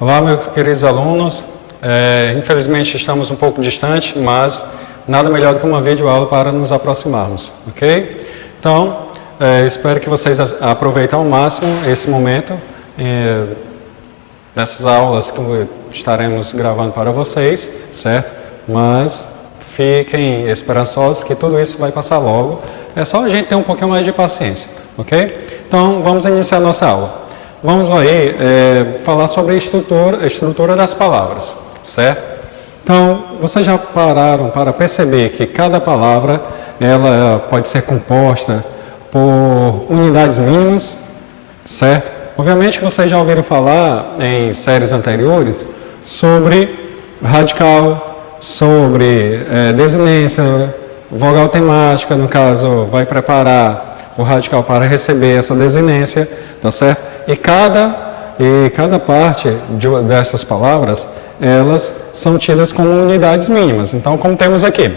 Olá, meus queridos alunos. Infelizmente estamos um pouco distante, mas nada melhor do que uma videoaula para nos aproximarmos, ok? Então, espero que vocês aproveitem ao máximo esse momento nessas aulas que estaremos gravando para vocês, certo? Mas fiquem esperançosos que tudo isso vai passar logo. É só a gente ter um pouquinho mais de paciência, ok? Então, vamos iniciar a nossa aula. Vamos aí falar sobre a estrutura das palavras, certo? Então, vocês já pararam para perceber que cada palavra ela pode ser composta por unidades mínimas, certo? Obviamente que vocês já ouviram falar em séries anteriores sobre radical, sobre desinência, vogal temática, no caso, vai preparar o radical para receber essa desinência, tá certo? E cada parte dessas palavras, elas são tidas como unidades mínimas. Então, como temos aqui,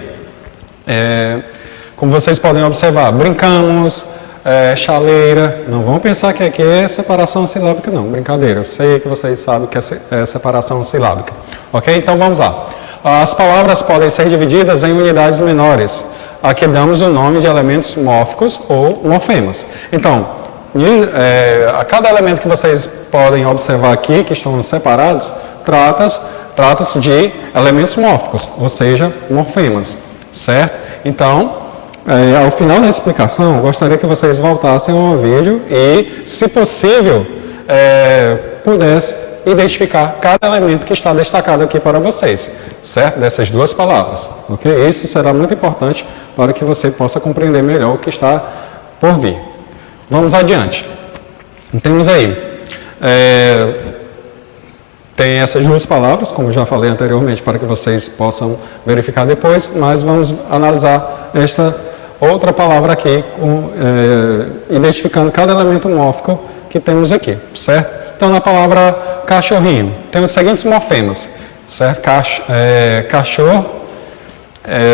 como vocês podem observar, brincamos, chaleira, não vão pensar que aqui é separação silábica, não, brincadeira, eu sei que vocês sabem que é separação silábica, ok? Então, vamos lá. As palavras podem ser divididas em unidades menores. Aqui damos o nome de elementos mórficos ou morfemas. Então, a cada elemento que vocês podem observar aqui, que estão separados, trata-se de elementos mórficos, ou seja, morfemas, certo? Então, ao final da explicação, eu gostaria que vocês voltassem ao vídeo e, se possível, pudessem identificar cada elemento que está destacado aqui para vocês, certo? Dessas duas palavras, ok? Isso será muito importante para que você possa compreender melhor o que está por vir. Vamos adiante. Temos aí, tem essas duas palavras, como já falei anteriormente, para que vocês possam verificar depois, mas vamos analisar esta outra palavra aqui, identificando cada elemento mórfico que temos aqui, certo? Então, na palavra cachorrinho, temos os seguintes morfemas, certo? Cachorro,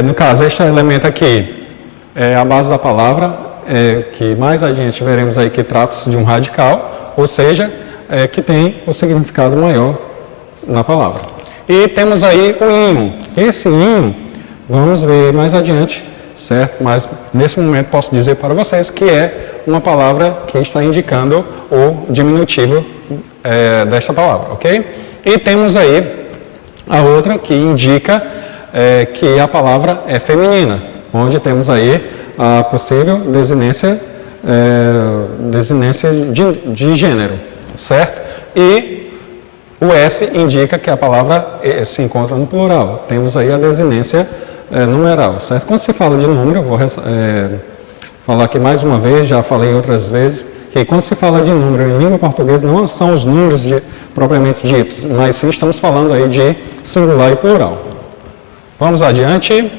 no caso, este elemento aqui é a base da palavra, que mais adiante veremos aí que trata-se de um radical, ou seja, que tem o significado maior na palavra. E temos aí o íon. Esse íon, vamos ver mais adiante, certo? Mas nesse momento posso dizer para vocês que é uma palavra que está indicando o diminutivo desta palavra, ok? E temos aí a outra que indica que a palavra é feminina, onde temos aí a possível desinência de gênero, certo? E o S indica que a palavra se encontra no plural. Temos aí a desinência numeral, certo? Quando se fala de número, eu vou falar aqui mais uma vez, já falei outras vezes, que quando se fala de número em língua portuguesa, não são os números propriamente ditos, mas sim estamos falando aí de singular e plural. Vamos adiante.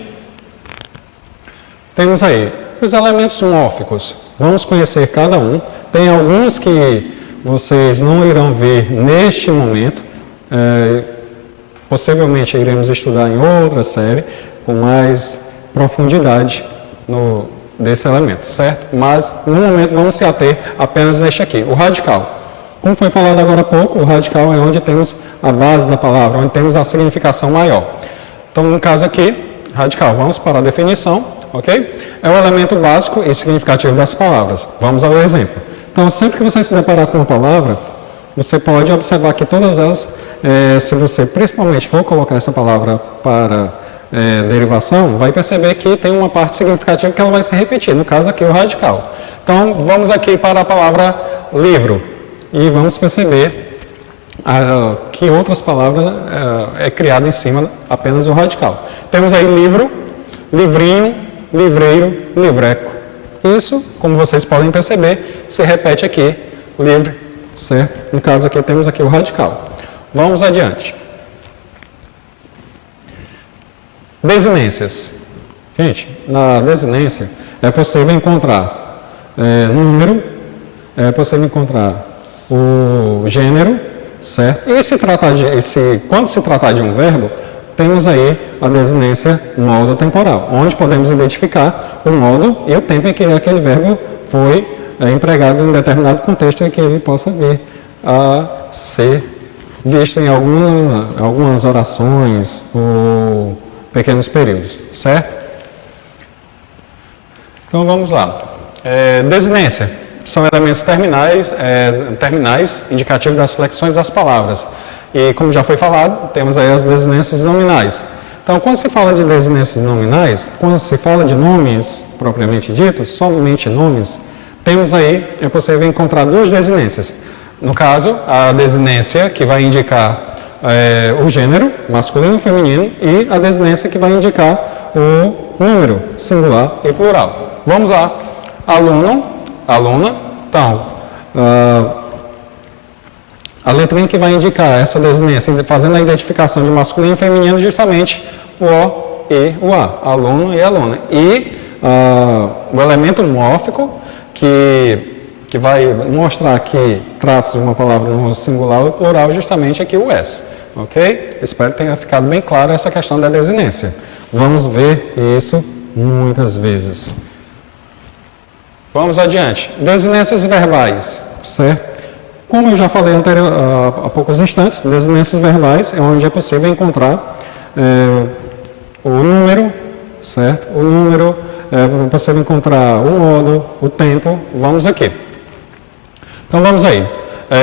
Temos aí os elementos mórficos. Vamos conhecer cada um. Tem alguns que vocês não irão ver neste momento. Possivelmente iremos estudar em outra série com mais profundidade desse elemento, certo? Mas no momento vamos se ater apenas neste aqui, o radical. Como foi falado agora há pouco, o radical é onde temos a base da palavra, onde temos a significação maior. Então, no caso aqui, radical, vamos para a definição. Ok? É o elemento básico e significativo das palavras. Vamos ao exemplo. Então, sempre que você se deparar com uma palavra, você pode observar que todas elas, se você principalmente for colocar essa palavra para derivação, vai perceber que tem uma parte significativa que ela vai se repetir. No caso aqui, o radical. Então, vamos aqui para a palavra livro. E vamos perceber que outras palavras é criada em cima apenas do radical. Temos aí livro, livrinho, livreiro, livreco. Isso, como vocês podem perceber, se repete aqui, livre, certo? No caso aqui, temos aqui o radical. Vamos adiante. Desinências. Gente, na desinência é possível encontrar número, é possível encontrar o gênero, certo? E quando se tratar de um verbo, temos aí a desinência modo temporal, onde podemos identificar o modo e o tempo em que aquele verbo foi empregado em um determinado contexto em que ele possa vir a ser visto em algumas orações ou pequenos períodos, certo? Então vamos lá. Desinência são elementos terminais indicativos das flexões das palavras. E como já foi falado, temos aí as desinências nominais. Então, quando se fala de desinências nominais, quando se fala de nomes propriamente ditos, somente nomes, temos aí, é possível encontrar duas desinências. No caso, a desinência que vai indicar o gênero, masculino e feminino, e a desinência que vai indicar o número, singular e plural. Vamos lá. Aluno, aluna. Então, a letrinha que vai indicar essa desinência, fazendo a identificação de masculino e feminino, justamente o O e o A, aluno e aluna. E o elemento mórfico, que vai mostrar que trata-se de uma palavra no singular ou plural, justamente aqui o S. Ok? Espero que tenha ficado bem claro essa questão da desinência. Vamos ver isso muitas vezes. Vamos adiante. Desinências verbais, certo? Como eu já falei há poucos instantes, desinências verbais é onde é possível encontrar o número, certo? O número, é possível encontrar o modo, o tempo. Vamos aqui. Então vamos aí.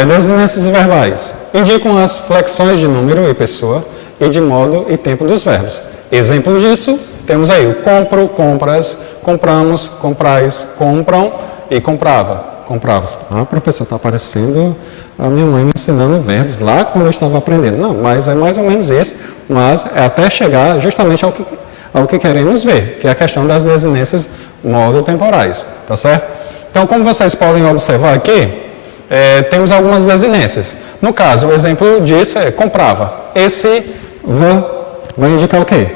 Desinências verbais indicam as flexões de número e pessoa e de modo e tempo dos verbos. Exemplo disso, temos aí o compro, compras, compramos, comprais, compram e comprava. Compravas. Professor, está parecendo a minha mãe me ensinando verbos lá quando eu estava aprendendo. Não, mas é mais ou menos isso, mas é até chegar justamente ao que queremos ver, que é a questão das desinências modo-temporais, tá certo? Então, como vocês podem observar aqui, temos algumas desinências. No caso, o exemplo disso é comprava. Esse vai indicar o quê?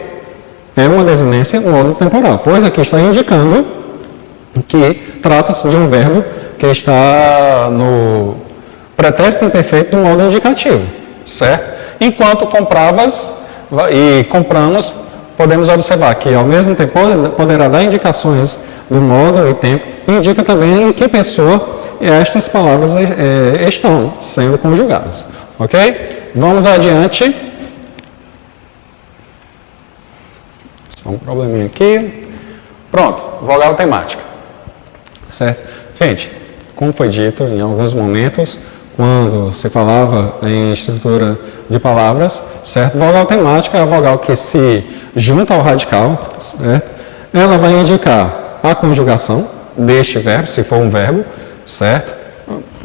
É uma desinência modo-temporal, pois aqui está indicando que trata-se de um verbo que está no pretérito imperfeito do modo indicativo, certo? Enquanto compravas e compramos, podemos observar que, ao mesmo tempo, poderá dar indicações do modo e tempo, e indica também em que pessoa estas palavras estão sendo conjugadas, ok? Vamos adiante. Só um probleminha aqui. Pronto, vogal temática, certo? Gente, como foi dito em alguns momentos, quando se falava em estrutura de palavras, certo? Vogal temática é a vogal que se junta ao radical, certo? Ela vai indicar a conjugação deste verbo, se for um verbo, certo?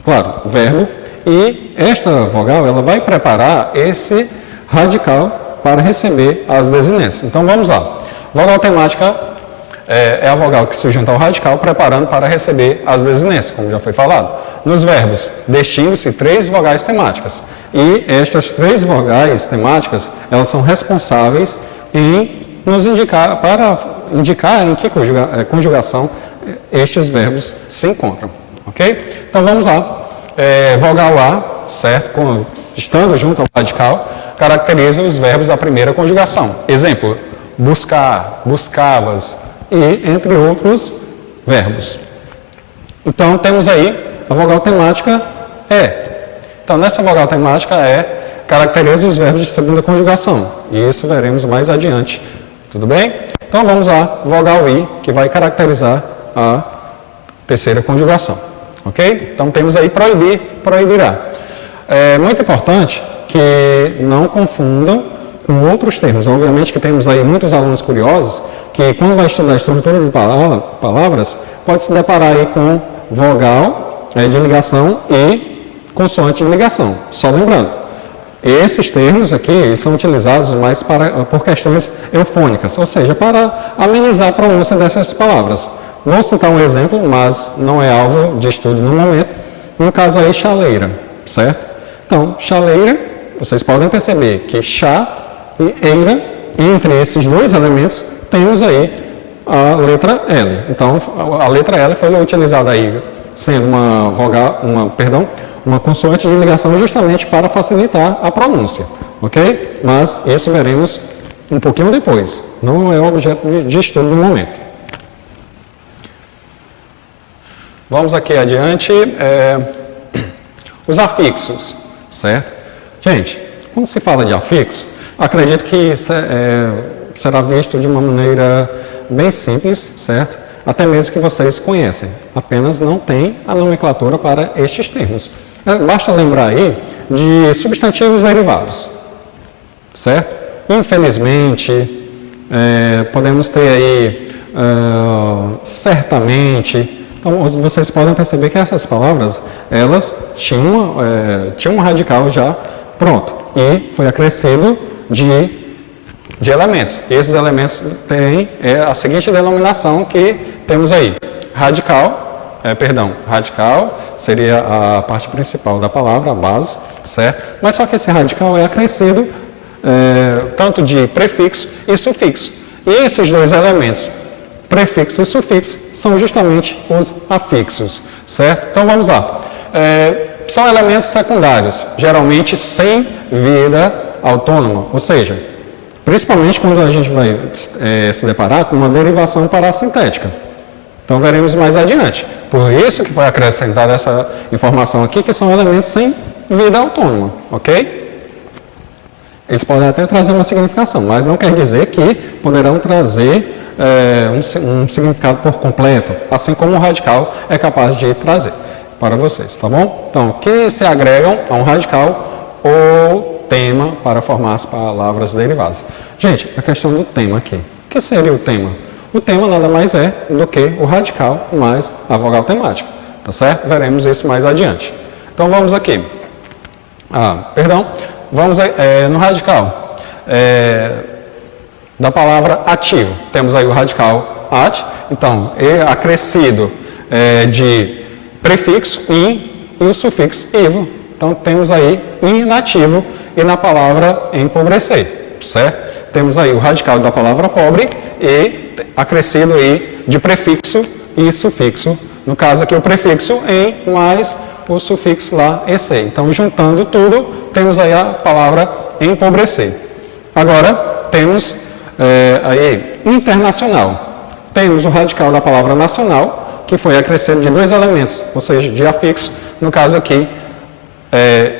Claro, verbo. E esta vogal, ela vai preparar esse radical para receber as desinências. Então, vamos lá. Vogal temática é a vogal que se junta ao radical, preparando para receber as desinências, como já foi falado. Nos verbos, distingue-se 3 vogais temáticas. E estas 3 vogais temáticas, elas são responsáveis em nos indicar, para indicar em que conjugação estes verbos se encontram. Ok? Então, vamos lá. Vogal A, certo? Estando junto ao radical, caracteriza os verbos da primeira conjugação. Exemplo, buscar, buscavas, e entre outros verbos. Então, temos aí a vogal temática Então, nessa vogal temática caracteriza os verbos de segunda conjugação. E isso veremos mais adiante. Tudo bem? Então, vamos lá. Vogal I, que vai caracterizar a terceira conjugação. Ok? Então, temos aí proibir, proibirá. É muito importante que não confundam com outros termos. Obviamente que temos aí muitos alunos curiosos que, quando vai estudar a estrutura de palavras, pode se deparar aí com vogal de ligação e consoante de ligação. Só lembrando, esses termos aqui, eles são utilizados mais por questões eufônicas, ou seja, para amenizar a pronúncia dessas palavras. Vou citar um exemplo, mas não é alvo de estudo no momento. No caso aí, chaleira, certo? Então, chaleira, vocês podem perceber que chá e eira, entre esses dois elementos, temos aí a letra L. Então, a letra L foi utilizada aí, sendo uma consoante de ligação justamente para facilitar a pronúncia, ok? Mas isso veremos um pouquinho depois, não é objeto de estudo no momento. Vamos aqui adiante. Os afixos, certo? Gente, quando se fala de afixo, acredito que será visto de uma maneira bem simples, certo? Até mesmo que vocês conhecem, apenas não tem a nomenclatura para estes termos. Basta lembrar aí de substantivos derivados, certo? Infelizmente, podemos ter aí certamente. Então, vocês podem perceber que essas palavras, elas tinham um radical já pronto e foi acrescido de elementos. E esses elementos têm a seguinte denominação que temos aí. Radical seria a parte principal da palavra, a base, certo? Mas só que esse radical é acrescido tanto de prefixo e sufixo. E esses dois elementos, prefixo e sufixo, são justamente os afixos, certo? Então vamos lá. São elementos secundários, geralmente sem vida autônoma, ou seja, principalmente quando a gente vai se deparar com uma derivação parassintética. Então veremos mais adiante. Por isso que foi acrescentada essa informação aqui, que são elementos sem vida autônoma, ok? Eles podem até trazer uma significação, mas não quer dizer que poderão trazer um significado por completo, assim como o radical é capaz de trazer para vocês, tá bom? Então, que se agregam a um radical ou tema para formar as palavras derivadas. Gente, a questão do tema aqui. O que seria o tema? O tema nada mais é do que o radical mais a vogal temática, tá certo? Veremos isso mais adiante. Então, vamos aqui. Vamos no radical. Da palavra ativo. Temos aí o radical at, então, acrescido de prefixo in e o sufixo ivo. Então, temos aí inativo e na palavra empobrecer, certo? Temos aí o radical da palavra pobre e acrescido aí de prefixo e sufixo. No caso aqui, o prefixo em mais o sufixo lá, ec. Então, juntando tudo, temos aí a palavra empobrecer. Agora, temos aí internacional. Temos o radical da palavra nacional, que foi acrescido de dois elementos, ou seja, de afixo, no caso aqui,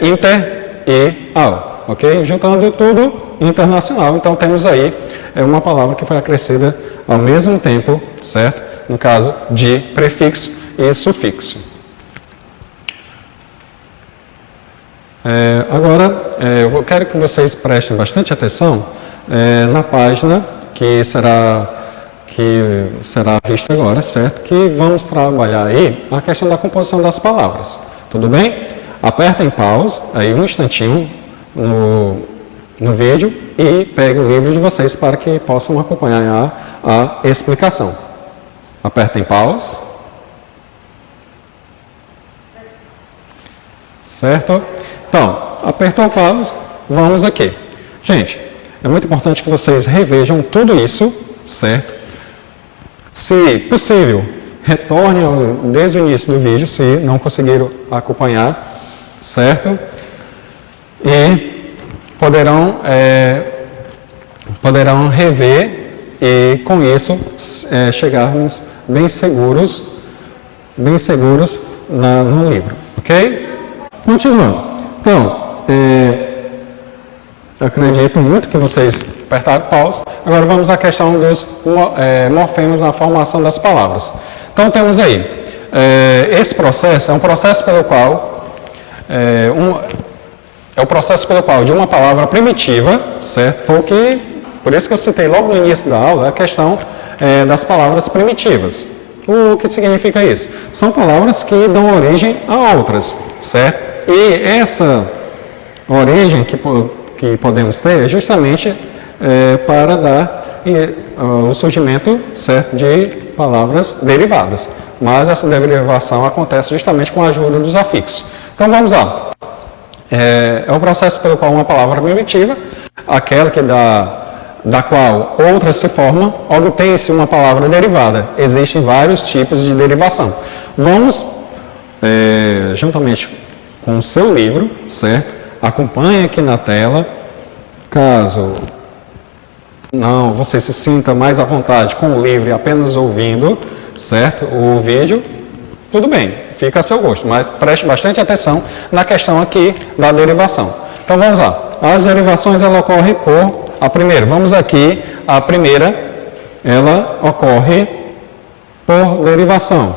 inter e al, ok? Juntando tudo, internacional. Então, temos aí uma palavra que foi acrescida ao mesmo tempo, certo? No caso de prefixo e sufixo. Agora, eu quero que vocês prestem bastante atenção na página que será vista agora, certo? Que vamos trabalhar aí a questão da composição das palavras, tudo bem? Apertem pause, aí um instantinho no vídeo e peguem o livro de vocês para que possam acompanhar a explicação. Apertem pause. Certo? Então, apertou o pause, vamos aqui. Gente, é muito importante que vocês revejam tudo isso, certo? Se possível, retornem desde o início do vídeo, se não conseguiram acompanhar, certo? E poderão rever e, com isso, chegarmos bem seguros no livro, ok? Continuando. Então, eu acredito muito que vocês apertaram pause. Agora vamos à questão dos morfemas na formação das palavras. Então temos aí, esse processo é um processo pelo qual, o processo pelo qual de uma palavra primitiva, certo? Por isso que eu citei logo no início da aula a questão das palavras primitivas. O que significa isso? São palavras que dão origem a outras, certo? E essa origem que podemos ter é justamente para dar o surgimento, certo, de palavras derivadas. Mas essa derivação acontece justamente com a ajuda dos afixos. Então vamos lá. É o processo pelo qual uma palavra primitiva, aquela que da qual outra se forma, obtém-se uma palavra derivada. Existem vários tipos de derivação. Vamos, juntamente com o seu livro, certo? Acompanhe aqui na tela. Caso não você se sinta mais à vontade com o livro e apenas ouvindo, certo? O vídeo, tudo bem, fica a seu gosto, mas preste bastante atenção na questão aqui da derivação. Então vamos lá. As derivações ela ocorrem por a primeira. Vamos aqui, a primeira ela ocorre por derivação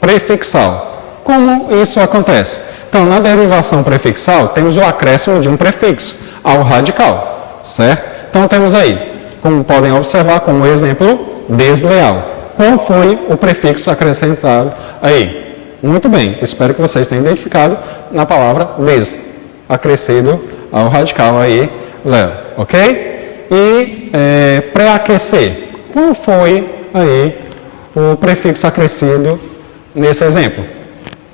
prefixal. Como isso acontece? Então, na derivação prefixal, temos o acréscimo de um prefixo ao radical, certo? Então, temos aí, como podem observar, como exemplo, desleal. Qual foi o prefixo acrescentado aí? Muito bem, espero que vocês tenham identificado na palavra des, acrescido ao radical aí, léo, ok? E pré-aquecer, qual foi aí o prefixo acrescido nesse exemplo?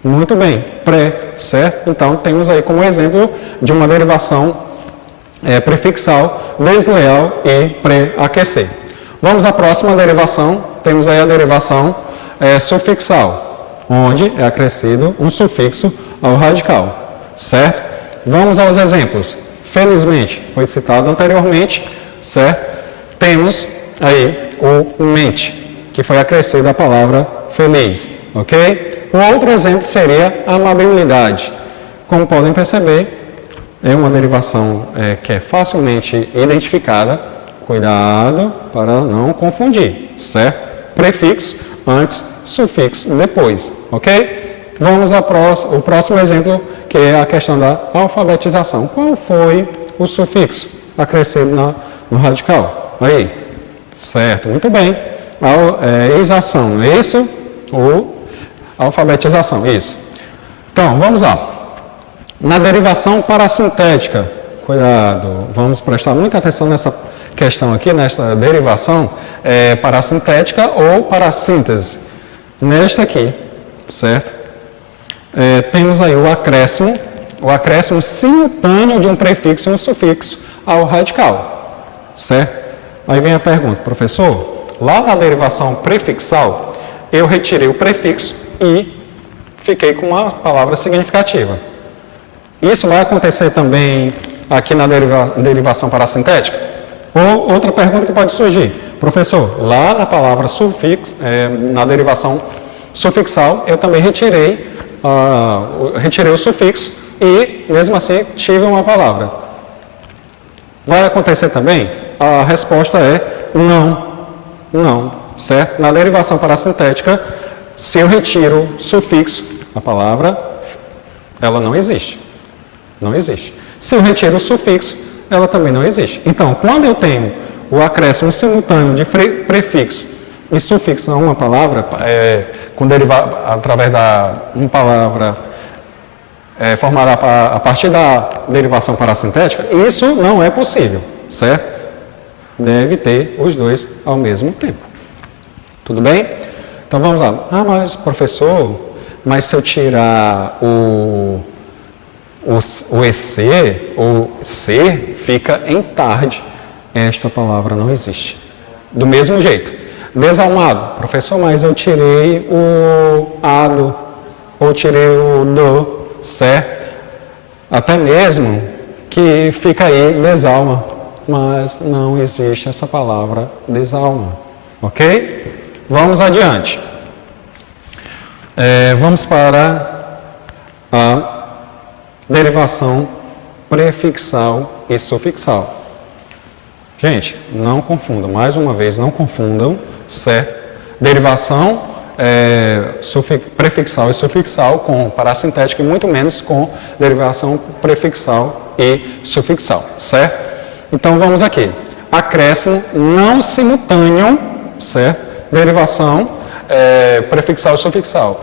Muito bem, pré, certo? Então, temos aí como exemplo de uma derivação prefixal, desleal e pré-aquecer. Vamos à próxima derivação, temos aí a derivação sufixal, onde é acrescido um sufixo ao radical, certo? Vamos aos exemplos. Felizmente, foi citado anteriormente, certo? Temos aí o mente, que foi acrescido à palavra feliz, ok? Um outro exemplo seria a amabilidade. Como podem perceber, é uma derivação que é facilmente identificada. Cuidado para não confundir, certo? Prefixo antes, sufixo depois, ok? Vamos ao próximo exemplo, que é a questão da alfabetização. Qual foi o sufixo acrescido no radical? Aí, certo, muito bem. Isação, é isso? Ou alfabetização, isso. Então, vamos lá. Na derivação parassintética, cuidado, vamos prestar muita atenção nessa questão aqui, nesta derivação parassintética ou parassíntese. Nesta aqui, certo? Temos aí o acréscimo simultâneo de um prefixo e um sufixo ao radical, certo? Aí vem a pergunta, professor, lá na derivação prefixal, eu retirei o prefixo e fiquei com uma palavra significativa. Isso vai acontecer também aqui na derivação parassintética? Ou outra pergunta que pode surgir, professor, lá na palavra sufixo, na derivação sufixal, eu também retirei o sufixo e, mesmo assim, tive uma palavra. Vai acontecer também? A resposta é não, certo? Na derivação parassintética, se eu retiro o sufixo, a palavra, ela não existe. Não existe. Se eu retiro o sufixo, ela também não existe. Então, quando eu tenho o acréscimo simultâneo de prefixo e sufixo a uma palavra, através da uma palavra formada a partir da derivação parassintética, isso não é possível, certo? Deve ter os dois ao mesmo tempo. Tudo bem? Então vamos lá. Ah, mas professor, mas se eu tirar o EC, ou ser, fica em tarde. Esta palavra não existe. Do mesmo jeito. Desalmado. Professor, mas eu tirei o ado, ou tirei o do, certo? Até mesmo que fica aí desalma. Mas não existe essa palavra desalma. Ok? Vamos adiante. Vamos para a derivação prefixal e sufixal. Gente, não confundam, mais uma vez, não confundam, certo? Derivação prefixal e sufixal com parassintética e muito menos com derivação prefixal e sufixal, certo? Então vamos aqui. Acréscimo não simultâneo, certo? Derivação prefixal e sufixal.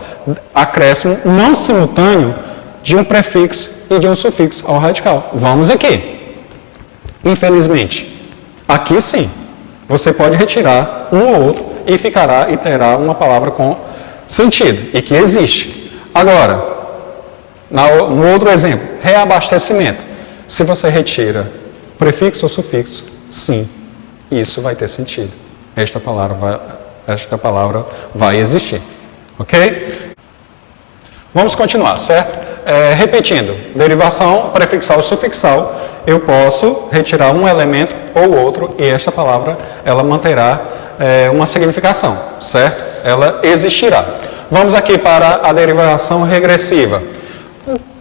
Acréscimo não simultâneo de um prefixo e de um sufixo ao radical. Vamos aqui. Infelizmente, aqui sim, você pode retirar um ou outro e terá uma palavra com sentido e que existe. Agora, no outro exemplo, reabastecimento. Se você retira prefixo ou sufixo, sim, isso vai ter sentido. Esta palavra vai existir. Ok? Vamos continuar, certo? Repetindo, derivação prefixal e sufixal, eu posso retirar um elemento ou outro e esta palavra, ela manterá uma significação, certo? Ela existirá. Vamos aqui para a derivação regressiva.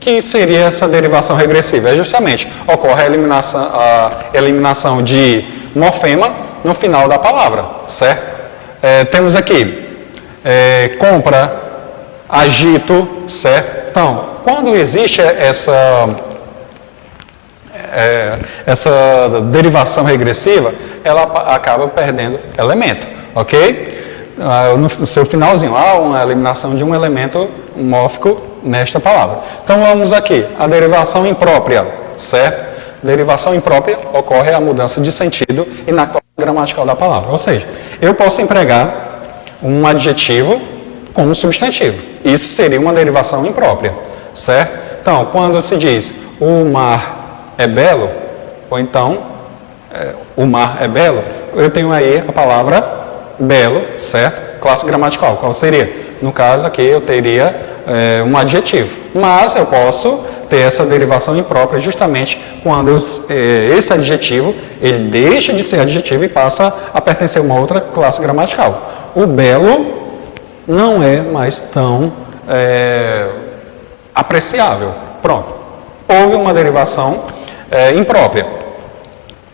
que seria essa derivação regressiva? É justamente, ocorre a eliminação de morfema no final da palavra, certo? Temos aqui compra, agito, certo? Então, quando existe essa derivação regressiva, ela acaba perdendo elemento, ok? No seu finalzinho, há uma eliminação de um elemento mórfico nesta palavra. Então, vamos aqui, a derivação imprópria, certo? Derivação imprópria ocorre a mudança de sentido e na classe gramatical da palavra. Ou seja, eu posso empregar um adjetivo como substantivo. Isso seria uma derivação imprópria, certo? Então, quando se diz o mar é belo, ou então o mar é belo, eu tenho aí a palavra belo, certo? Classe gramatical, qual seria? No caso aqui eu teria um adjetivo, mas eu posso ter essa derivação imprópria justamente quando esse adjetivo, ele deixa de ser adjetivo e passa a pertencer a uma outra classe gramatical. O belo não é mais tão apreciável. Pronto. Houve uma derivação imprópria.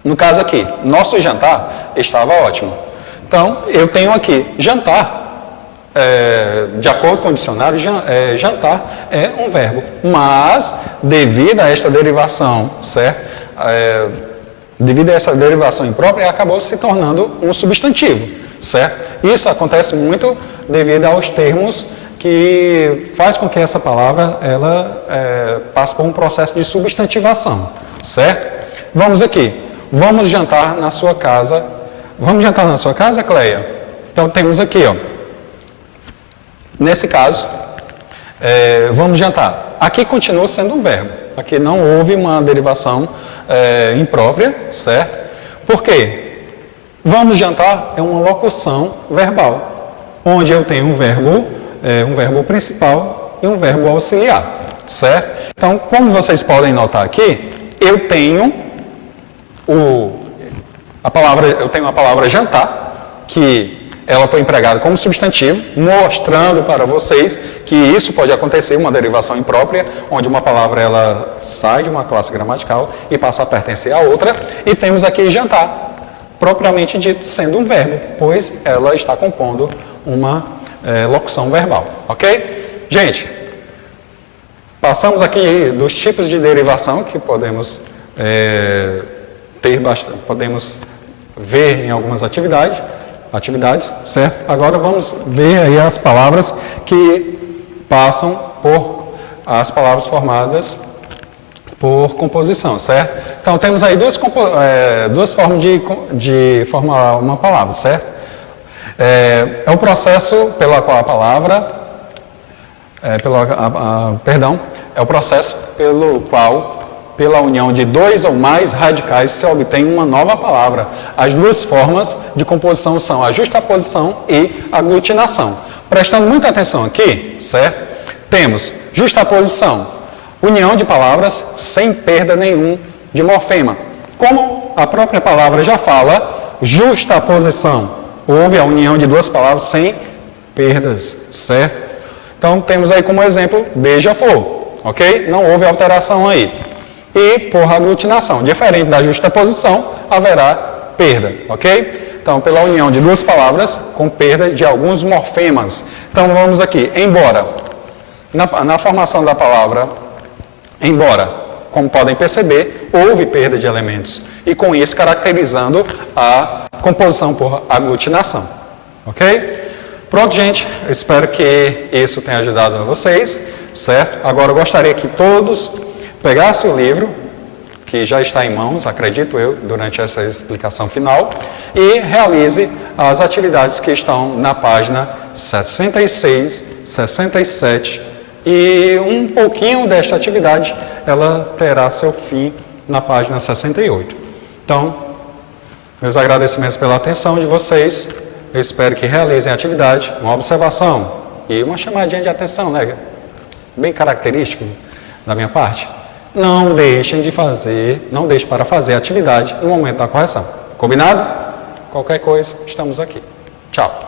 No caso aqui, nosso jantar estava ótimo. Então, eu tenho aqui jantar. De acordo com o dicionário, jantar é um verbo. Mas, devido a esta derivação, certo? Devido a essa derivação imprópria, acabou se tornando um substantivo, certo? Isso acontece muito devido aos termos que faz com que essa palavra ela passe por um processo de substantivação, certo? Vamos aqui. Vamos jantar na sua casa. Vamos jantar na sua casa, Cleia? Então, temos aqui, ó. Nesse caso, vamos jantar. Aqui continua sendo um verbo. Aqui não houve uma derivação imprópria, certo? Por quê? Vamos jantar é uma locução verbal, onde eu tenho um verbo principal e um verbo auxiliar, certo? Então, como vocês podem notar aqui, eu tenho a palavra jantar, que ela foi empregada como substantivo, mostrando para vocês que isso pode acontecer, uma derivação imprópria, onde uma palavra ela sai de uma classe gramatical e passa a pertencer a outra. E temos aqui jantar, propriamente dito, sendo um verbo, pois ela está compondo uma locução verbal, ok? Gente, passamos aqui dos tipos de derivação que podemos podemos ver em algumas atividades, certo? Agora vamos ver aí as palavras que passam por as palavras formadas por composição, certo? Então temos aí duas formas de formar uma palavra, certo? É o processo pela qual a palavra, é o processo pelo qual, pela união de dois ou mais radicais, se obtém uma nova palavra. As duas formas de composição são a justaposição e aglutinação. Prestando muita atenção aqui, certo? Temos justaposição, união de palavras sem perda nenhum de morfema. Como a própria palavra já fala, justaposição, houve a união de duas palavras sem perdas, certo? Então, temos aí como exemplo, beija-flor, ok? Não houve alteração aí. E por aglutinação, diferente da justaposição, haverá perda, ok? Então, pela união de duas palavras com perda de alguns morfemas. Então, vamos aqui, embora. Na formação da palavra embora, como podem perceber, houve perda de elementos. E com isso, caracterizando a composição por aglutinação, ok? Pronto, gente, eu espero que isso tenha ajudado a vocês, certo? Agora eu gostaria que todos pegassem o livro, que já está em mãos, acredito eu, durante essa explicação final, e realize as atividades que estão na página 66, 67, e um pouquinho desta atividade, ela terá seu fim na página 68. Então, meus agradecimentos pela atenção de vocês. Eu espero que realizem a atividade, uma observação e uma chamadinha de atenção, né? Bem característico da minha parte. Não deixem para fazer a atividade no momento da correção. Combinado? Qualquer coisa, estamos aqui. Tchau.